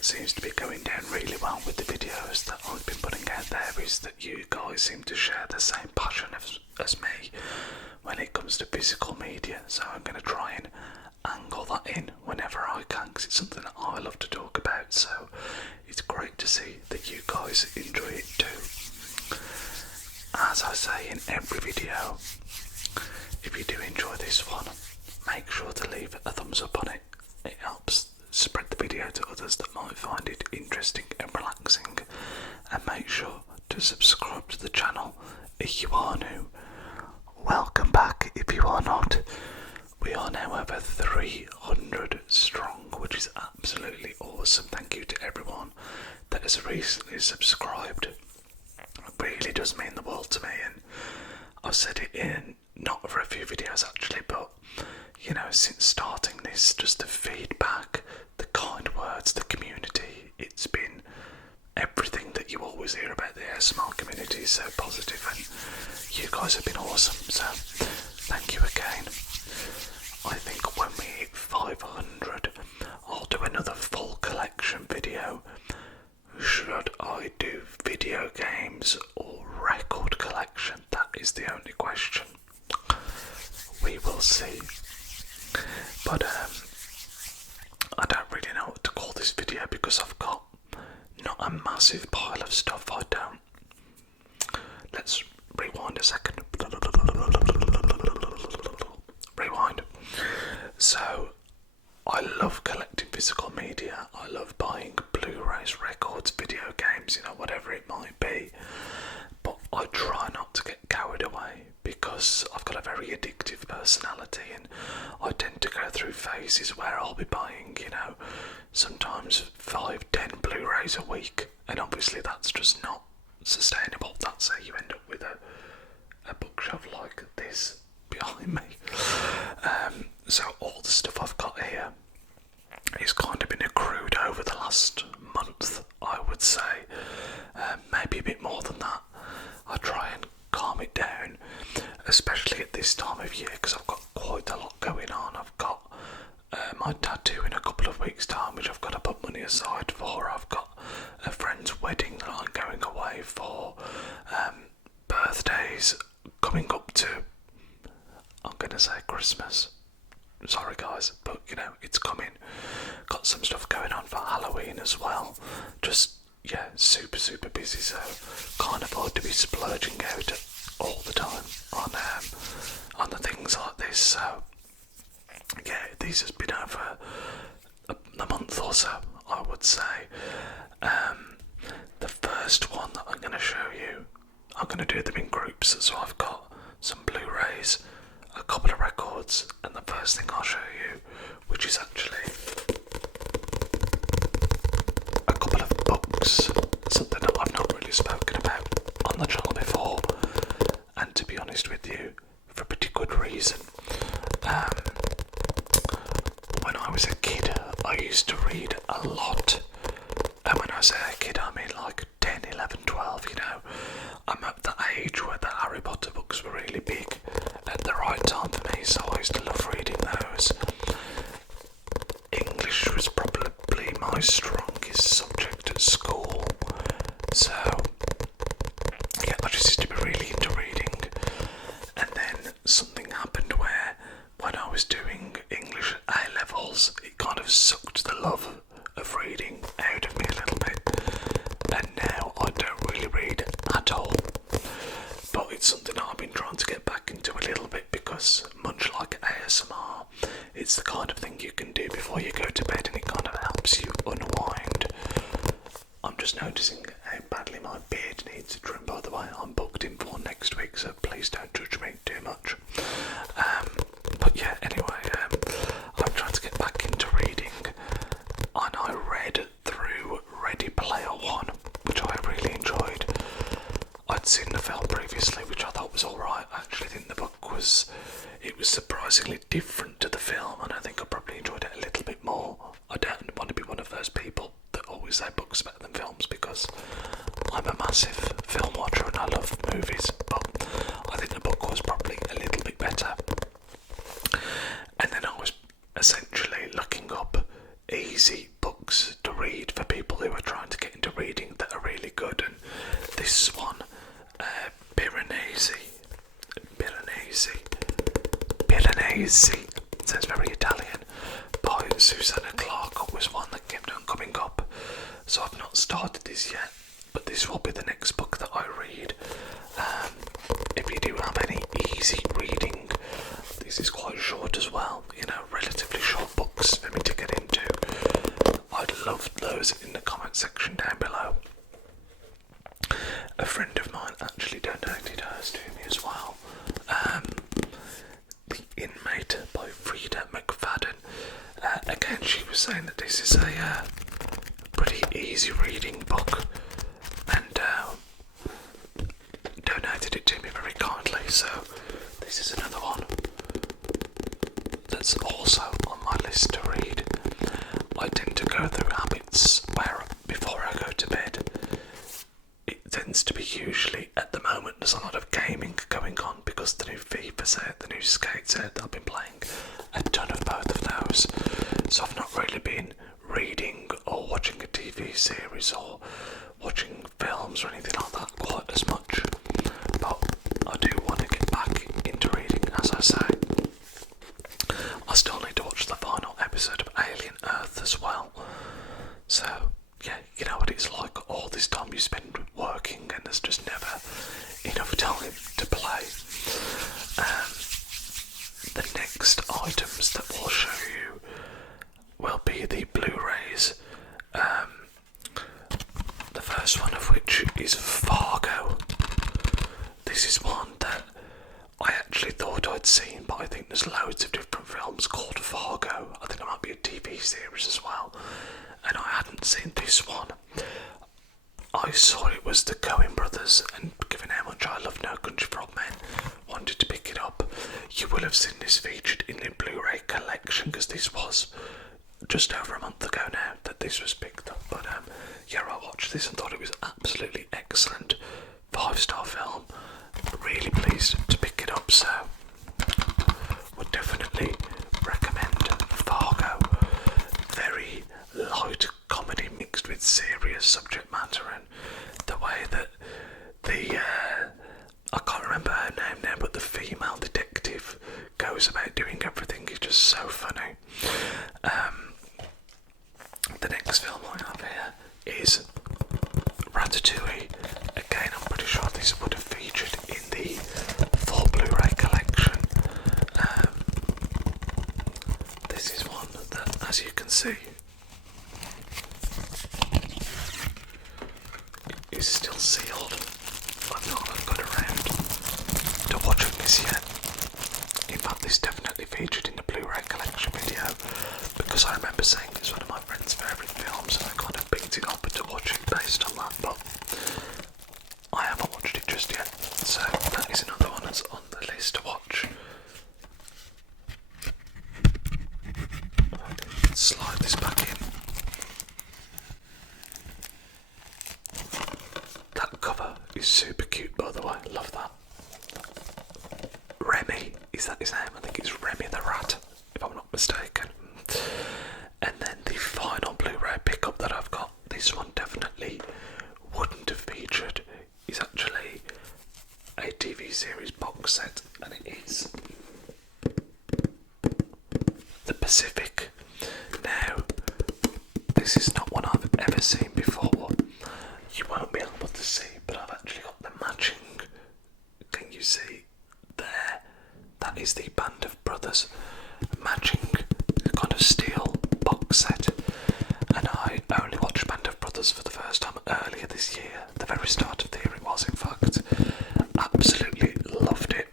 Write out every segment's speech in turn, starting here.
that seems to be going down really well with the videos that I've been putting out there is that you guys seem to share the same passion as me when it comes to physical media, so I'm going to try and angle that in whenever I can, because it's something that I love to talk about, so it's great to see that you guys enjoy it too. As I say in every video, if you do enjoy this one, make sure to leave a thumbs up on it. It helps spread the video to others that might find it interesting and relaxing, and make sure to subscribe to the channel if you are new. Welcome back if you are not. We are now over 300 strong, which is absolutely awesome. Thank you to everyone that has recently subscribed. It really does mean the world to me, and I've said it in not for a few videos actually, but you know, since starting this, just the feedback, the kind words, the community, it's been everything that you always hear about the ASMR community is so positive, and you guys have been awesome, so thank you again. I think when we hit 500, I'll do another full collection video. Should I do video games or record collection? That is the only question. We will see. But I don't really know what to call this video because I've got not a massive pile of stuff. I don't. Let's rewind a second. Rewind. So, I love collecting physical media. I love buying Blu-rays, records, video games, you know, whatever it might be. But I try not to get carried away because I've got a very addictive personality, and I tend to go through phases where I'll be buying, you know, sometimes 5-10 Blu-rays a week, and obviously that's just not sustainable. That's how you end up with a bookshelf like this behind me. So all the stuff I've got here is kind of been accrued over the last month, I would say, maybe a bit more than that. I try and calm it down, especially at this time of year, because I've got quite a lot going on. I've got my tattoo in a couple of weeks' time, which I've got to put money aside for. I've got a friend's wedding that I'm going away for, birthdays coming up to, I'm going to say Christmas. Sorry guys, but you know, it's coming. Got some stuff going on for Halloween as well. Just, yeah, super busy, so can't afford to be splurging out all the time on the things like this. So yeah, these has been over a month or so, I would say. The first one that I'm going to show you, I'm going to do them in groups. So I've got some Blu-rays, a couple of records, and the first thing I'll show you, which is actually a couple of books, something that I've not really spoken about on the channel before, and to be honest with you, for a pretty good reason. When I was a kid, I used to read a lot, and when I say a kid, I mean like 10, 11, 12, you know. I'm at the age where the Harry Potter books were really big at the right time for me, so I used to love reading those. English was probably my strongest subject at school, so yeah, I just used to be really into reading. And then something happened where, when I was doing English at A-levels, it kind of sucked the love of reading out of me a little bit, and now I don't really read at all. But it's something that I've been trying to get back into a little bit, because much like ASMR, it's the kind of thing you can do before you go to bed, and it kind of helps you unwind. I'm just noticing how badly my beard needs a trim, by the way. I'm booked in for next week, so please don't judge me too much. But yeah, anyway, I'm trying to get back into reading, and I read through Ready Player One, which I really enjoyed. I'd seen the film previously, which I thought was alright. I actually think the book was surprisingly different to the film, and I think I probably enjoyed it a little bit more. I don't want to be one of those people that always say books better than films, because I'm a massive film watcher and I love movies, but I think the book was probably a little bit better. And then I was essentially looking up easy books to read for people So I've not started this yet, but this will be the next book that I read. If you do have any easy reading, this is quite short as well, you know, relatively short books for me to get into. I'd love those in the comment section down below. A friend of mine actually donated hers to me as well. The Inmate by Frida McFadden. Again, she was saying that this is a pretty easy reading book, and donated it to me very kindly. So this is another one that's also on my list to read. I tend to go through habits where before I go to bed, it tends to be usually, at the moment there's a lot of gaming going on because the new FIFA's out, the new Skate's out. I've been playing a ton of both of those, so I've not really been reading or watching a TV series or watching films or anything like that quite as much, but I do want to get back into reading. As I say, I still need to watch the final episode of Alien Earth as well, so yeah, you know what it's like, all this time you spend working and there's just never enough time to play. The next items that we'll show you will be the Blu-rays. The first one of which is Fargo. This is one that I actually thought I'd seen, but I think there's loads of different films called Fargo. I think there might be a TV series as well, and I hadn't seen this one. I saw it was the Coen brothers, and given how much I love No Country for Old Men, wanted to pick it up. You will have seen this featured in the Blu-ray collection, because this was just over a month ago now that this was picked up. But yeah, I watched this and thought it was absolutely excellent. 5-star film. Really pleased to pick it up, so would definitely recommend Fargo. Very light comedy mixed with serious subject matter, and the way that the I can't remember her name now, but the female detective goes about doing everything is just so funny. The next film I have here is Ratatouille. Again, I'm pretty sure this would have featured in the full Blu-ray collection. This is one that, as you can see, is still sealed. I've not got around to watching this yet. In fact, this definitely featured in the Blu-ray collection video, because I remember saying it's one of my friend's favourite films, and I kind of picked it up to watch it based on that, but I haven't watched it just yet, so that is another one that's on the list to watch. Let's slide this back in. That cover is super cute, by the way, love that. Remy, is that his name? I think it's Remy the Rat, if I'm not mistaken. And then the final Blu-ray pickup that I've got, this one definitely wouldn't have featured, is actually a TV series box set, and it is The Pacific. Now, this is not one I've ever seen before. You won't be able to see, but I've actually got the matching. Can you see there? That is the Band of Brothers matching kind of steel box set, and I only watched Band of Brothers for the first time earlier this year, the very start of the year it was, in fact. Absolutely loved it.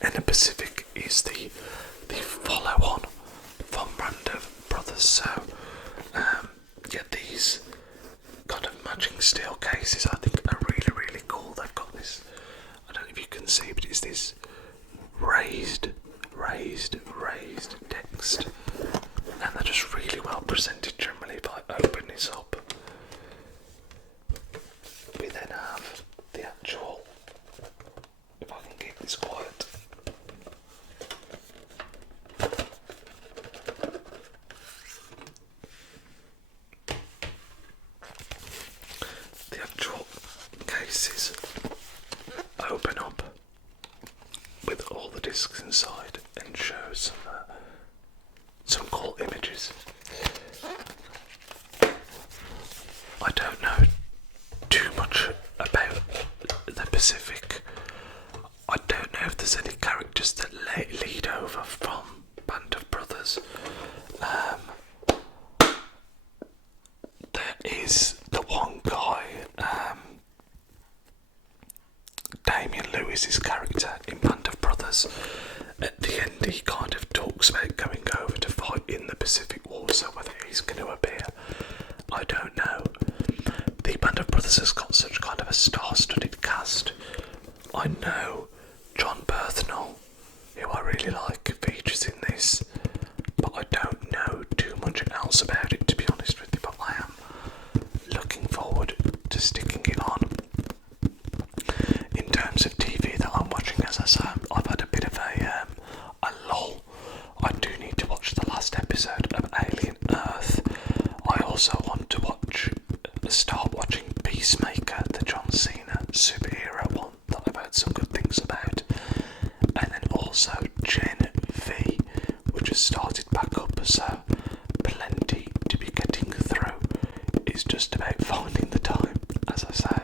And The Pacific is the follow-on from Band of Brothers, so yeah, these kind of matching steel cases I think are really, really cool. They've got this, I don't know if you can see, but it's this raised text, and they're just really well presented generally. If I open this up, we then have the actual, if I can keep this quiet, the actual cases open up with all the discs inside and shows some cool images. he kind of talks about going over to fight in the Pacific War, so whether he's going to appear, I don't know. The Band of Brothers has got such kind of a star-studded cast. I know John Berthnell, who I really like, features in this, but I don't know too much else about it, to be honest with you, but I am looking forward to sticking it on. In terms of TV that I'm watching, as I say, I've had a bit of a lull. I do need to watch the last episode of Alien Earth. I also want to start watching Peacemaker, the John Cena superhero one that I've heard some good things about, and then also Gen V, which has started back up, so plenty to be getting through. It's just about finding the time, as I say.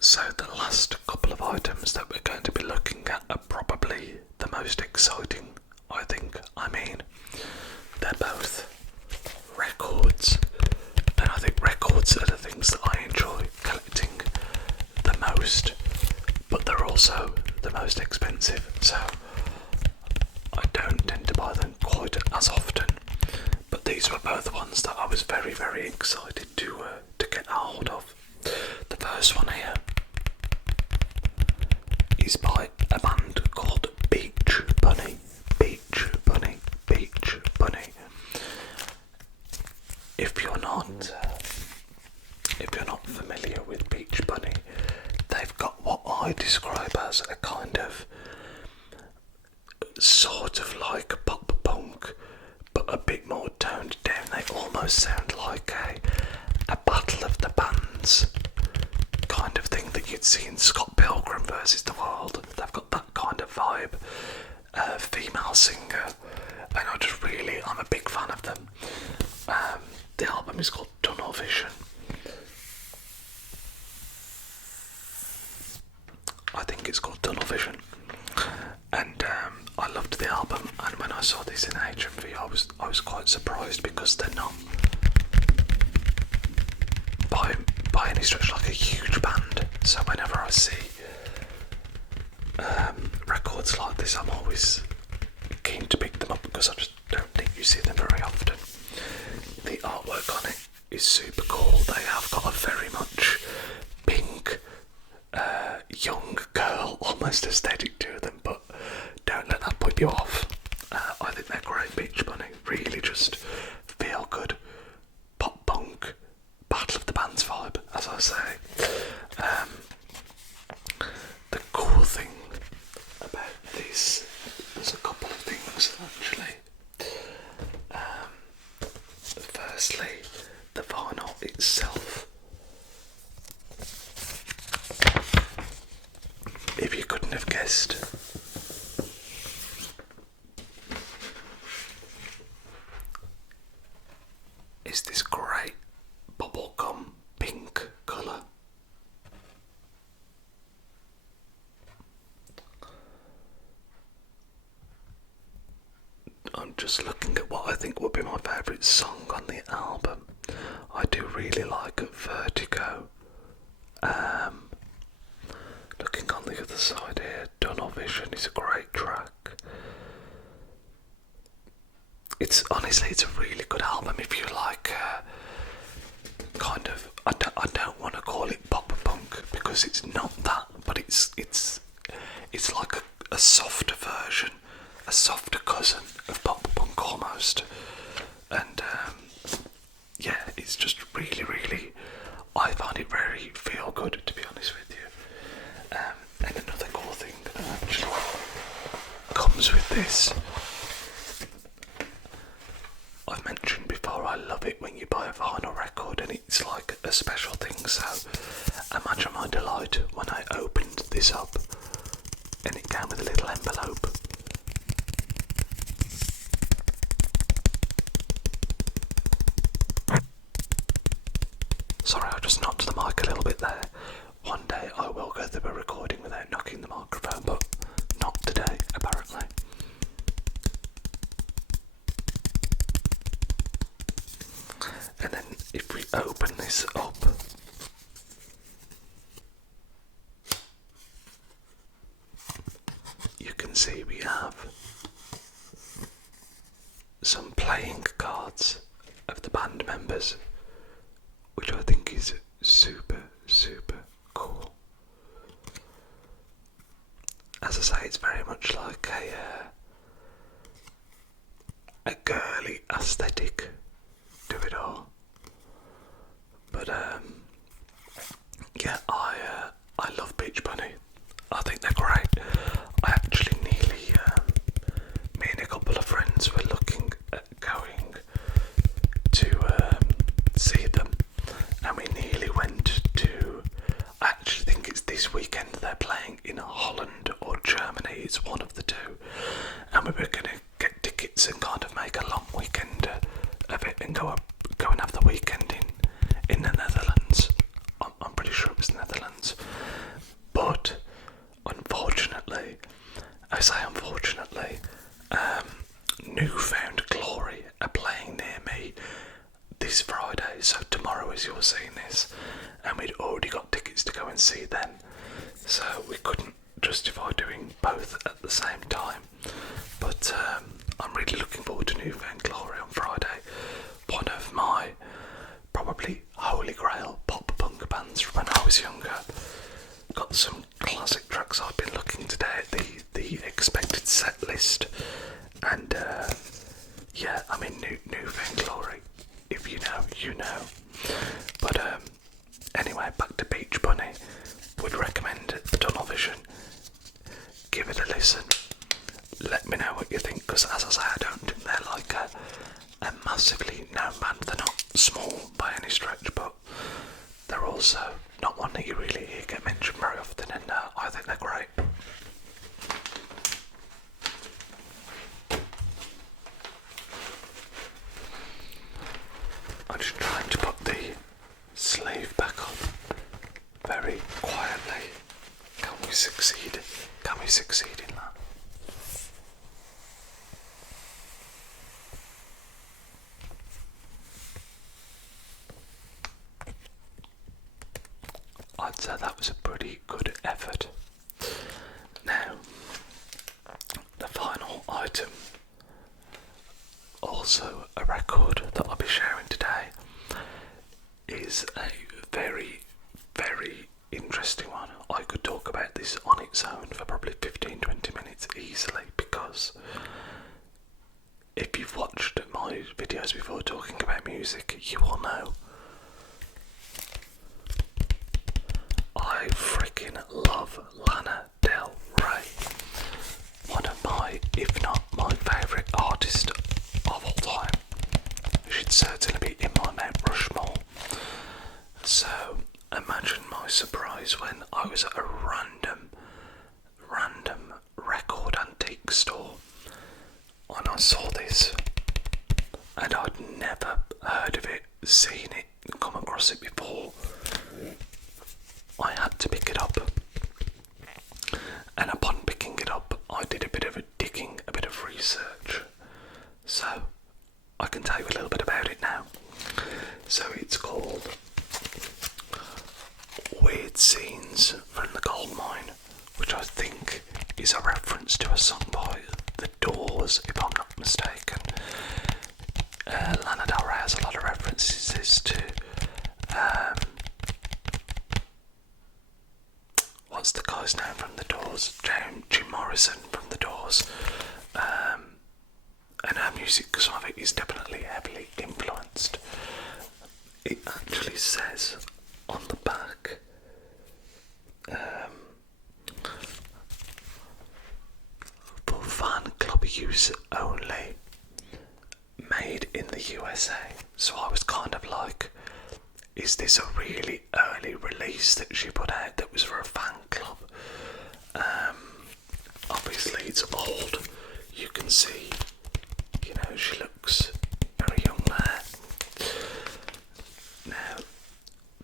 So the last couple of items that we're going to be looking at are probably the most exciting, I think. I mean, they're both records, and I think records are the things that I enjoy collecting the most, but they're also the most expensive, so I don't tend to buy them quite as often. But these were both ones that I was very, very excited to get a hold of. The first one here is by a band called Beach Bunny. Beach Bunny. Beach Bunny. If you're not familiar with Beach Bunny, they've got what I describe as a kind of sort of like pop punk, but a bit more toned down. They almost sound like a battle of the bands kind of thing that you'd see in Scott Pilgrim versus the World. They've got that kind of vibe, female singer, and I'm a big fan of them. The album is called Tunnel Vision. I think it's called Tunnel Vision, and I loved the album. And when I saw this in HMV, I was quite surprised, because they're not by any stretch like a huge band. So whenever I see records like this, I'm always keen to pick them up, because I just don't think you see them very often. The artwork on it is super cool. They have got a very much pink, young girl almost aesthetic to them, but don't let that put you off. I think they're great. Beach Bunny, really just feel good pop punk battle of the bands vibe, as I say. The cool thing about this, there's a couple of things actually. Firstly, the vinyl itself. If you couldn't have guessed, is this great bubblegum pink colour. I'm just looking at what I think would be my favourite song on the album. I do really like Vertigo. Looking on the other side here, Tunnel Vision is a great track. It's a really good album if you like kind of, I don't want to call it pop punk, because it's not that, but it's like a softer version, a softer cousin of pop punk almost. And yeah, it's just really, I find it very feel good, to be honest with you. And another cool thing that actually comes with this, I've mentioned before, I love it when you buy a vinyl record and it's like a special thing. So imagine my delight when I opened this up and it came with a little envelope. Sorry, I just knocked the mic a little bit there. One day I will go through a recording without knocking the microphone, but not today, apparently. And then if we open this up, you can see we band members, which I think is super, super cool. As I say, it's very much like a girly aesthetic to it all. But yeah, I love Beach Bunny. I think they're great. I actually nearly, me and a couple of friends were looking at going to see them, and we nearly went to, I actually think it's this weekend they're playing in Holland or Germany, it's one of the two, and we were going to get tickets and kind of make a long weekend of it and go and have the weekend in the Netherlands. I'm pretty sure it was Netherlands, but unfortunately, I say unfortunately, Newfound Glory are playing near me this Friday, so tomorrow as you're seeing this, and we'd already got tickets to go and see them, so we couldn't justify doing both at the same time. But I'm really looking forward to Newfound Glory on Friday. One of my probably holy grail pop punk bands from when I was younger. Got some classic tracks. I've been looking today at the expected set list, and yeah, I mean Newfound Glory. If you know, you know. But anyway, back to Beach Bunny. Would recommend Tunnel Vision. Give it a listen. Let me know what you think, because as I say, I don't think they're like a massively known band. They're not small by any stretch, but they're also not one that you really hear get mentioned very often, and I think they're great. I'm just trying to put the sleeve back on very quietly. Can we succeed? Can we succeed in that? I'd say that was a pretty good effort. Now, the final item, also a record that I'll be sharing today, is a very, very interesting one. I could talk about this on its own for probably 15-20 minutes easily, because if you've watched my videos before talking about music, you will know I freaking love Lana Del Rey. One of my, if not my favourite artist of all time. She'd certainly be in my Mount Rushmore. So imagine my surprise when I was at a random record antique store and I saw this, and I'd never heard of it, seen it, come across it before. I had to pick it up, and upon picking it up I did a bit of digging, a bit of research, so I can tell you a little bit about it now. So it's called Weird Scenes from the Gold Mine, which I think is a reference to a song by The Doors, if I'm not mistaken. Lana Del Rey has a lot of references to what's the guy's name from The Doors? Jim Morrison from The Doors. And her music, some of it is definitely heavily influenced. It actually says on the back, for fan club use only, made in the USA. So I was kind of like, is this a really early release that she put out that was for a fan club? Obviously it's old. You can see, you know, she looks very young there. Now,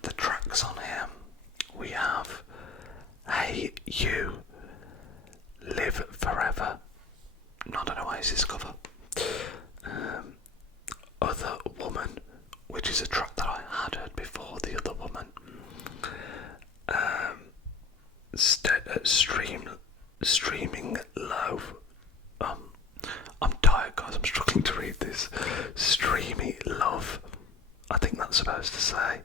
the tracks on here, we have Hey You, Live Forever, not an Oasis cover. Other Woman, which is a track that I had heard before, The Other Woman. Streaming Love. I'm tired, guys, I'm struggling to read this. Streamy Love. that's supposed to say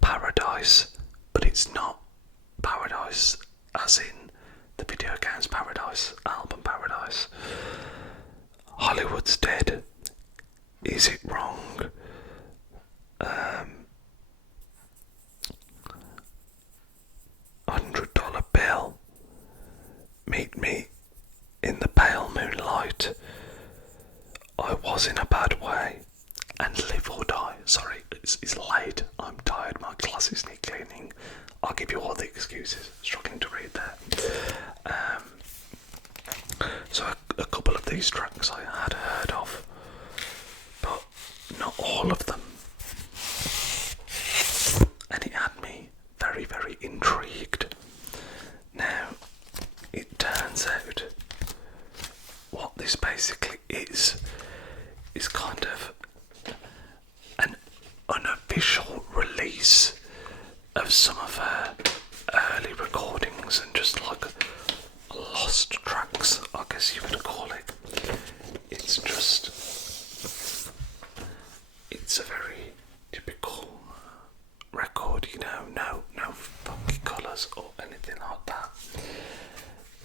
paradise, but it's not paradise as in the video games Paradise, album Paradise. Hollywood's dead. Is it wrong? $100 bill. Meet me in the pale moonlight. I was in a bad way. And live or die. Sorry, it's late. I'm tired. My glasses need cleaning. I'll give you all the excuses. Struggling to read there. So a couple of these tracks I had heard of, but not all of them. And it had me very, very intrigued. Now, it turns out what this basically is kind of an unofficial release of some of her early recordings and just like lost tracks, I guess you would call it. It's a very typical record, you know, no funky colours or anything like that.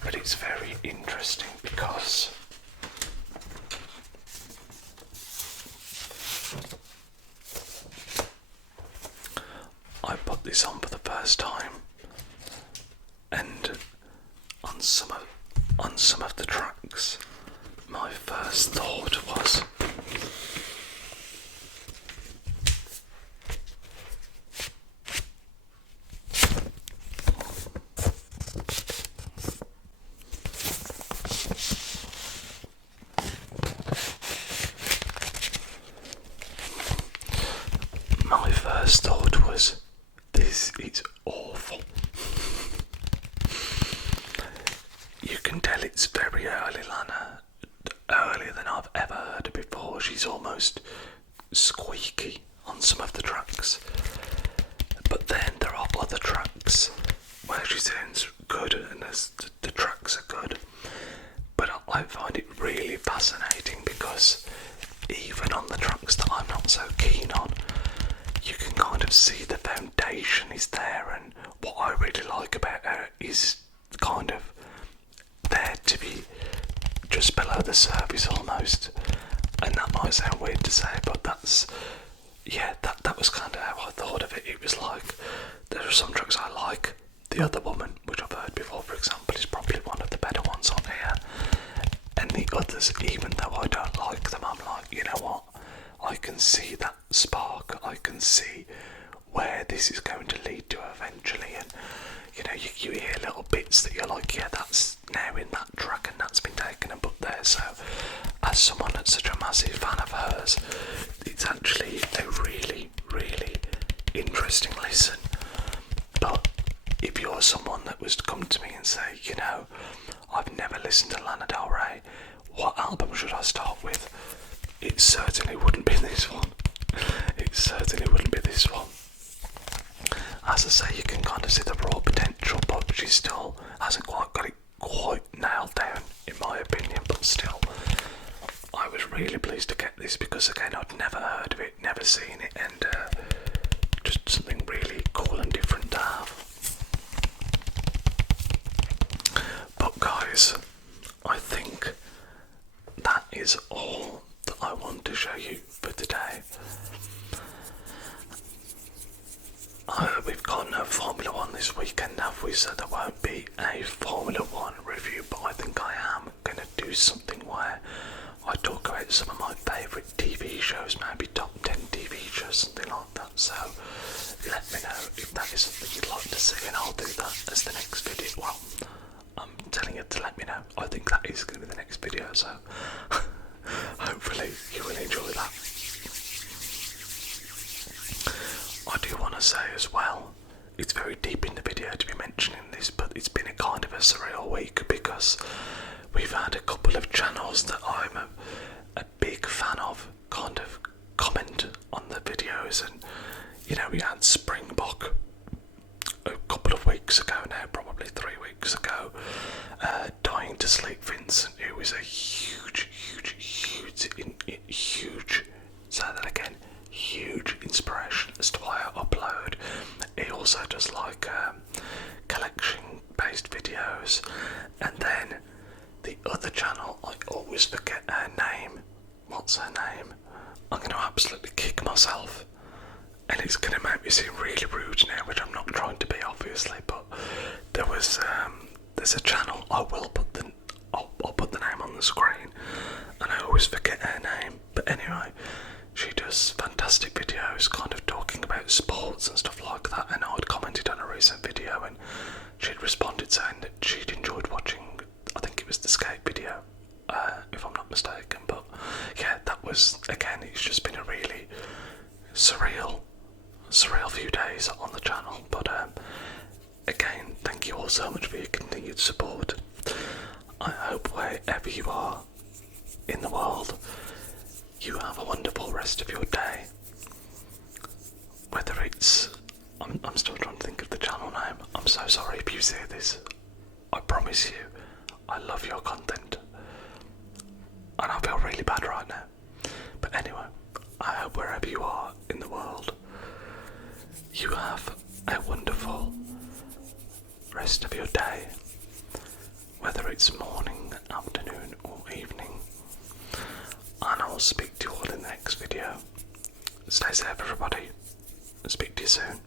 But it's very interesting because I put this on for the first time, and on some of the tracks, my first thought was, this is awful. You can tell it's very early, Lana. Earlier than I've ever heard it before. She's almost squeaky on some of the tracks. But then there are other tracks where she sounds good and the tracks are good. But I find it really fascinating because even on the tracks that I'm not so keen on, you can kind of see the foundation is there, and what I really like about her is kind of there to be just below the surface almost. And that might sound weird to say, but that was kind of how I thought of it. It was like, there are some tracks I like. The Other Woman, which I've heard before, for example, is probably one of the better ones on here. And the others, even though I don't like them, I'm like, you know what? I can see that spark. I can see where this is going to lead to eventually. And, you know, you hear little bits that you're like, yeah, that's now in that track and that's been taken and put there. So, as someone that's such a massive fan of hers, it's actually a really, really interesting listen. But if you're someone that was to come to me and say, you know, I've never listened to Lana Del Rey, what album should I start with? It certainly wouldn't be this one. It certainly wouldn't be this one. As I say, you can kind of see the raw potential, but she still hasn't quite got it quite nailed down, in my opinion. But still, I was really pleased to get this because, again, I'd never heard of it, never seen it, and just something really cool and different to have. But guys, I think that is all that I want to show you for today. We've got no Formula 1 this weekend, have we? So there won't be a Formula 1 review, but I think I am going to do something where I talk about some of my favourite TV shows, maybe top 10 TV shows, something like that. So let me know if that is something you'd like to see, and I'll do that as the next video. Well, I'm telling you to let me know. I think that is going to be the next video, so hopefully you will enjoy that. I do want to say as well, it's very deep in the video to be mentioning this, but it's been a kind of a surreal week because we've had a couple of channels that I'm a big fan of kind of comment on the videos, and you know, we had Springbok a couple of weeks ago now, probably 3 weeks ago, Dying to Sleep Vincent, who is a huge, say that again, huge inspiration videos, and then the other channel, I always forget her name. What's her name? I'm going to absolutely kick myself, and it's going to make me seem really rude now, which I'm not trying to be, obviously, but there's a channel, I'll put the name on the screen, and I always forget her name, but anyway, she does fantastic videos kind of talking about sports and stuff like that, and I'd commented on a recent video and she'd responded saying that she'd enjoyed watching, I think it was the skate video, if I'm not mistaken. But yeah, that was, again, it's just been a really surreal few days on the channel, but again, thank you all so much for your continued support. I hope wherever you are in the world, you have a wonderful rest of your day. Whether it's, I'm still trying to think of the channel name. I'm so sorry if you see this. I promise you, I love your content, and I feel really bad right now. But anyway, I hope wherever you are in the world, you have a wonderful rest of your day, whether it's morning, afternoon or evening, and I will speak to you all in the next video. Stay safe, everybody. Speak to you soon.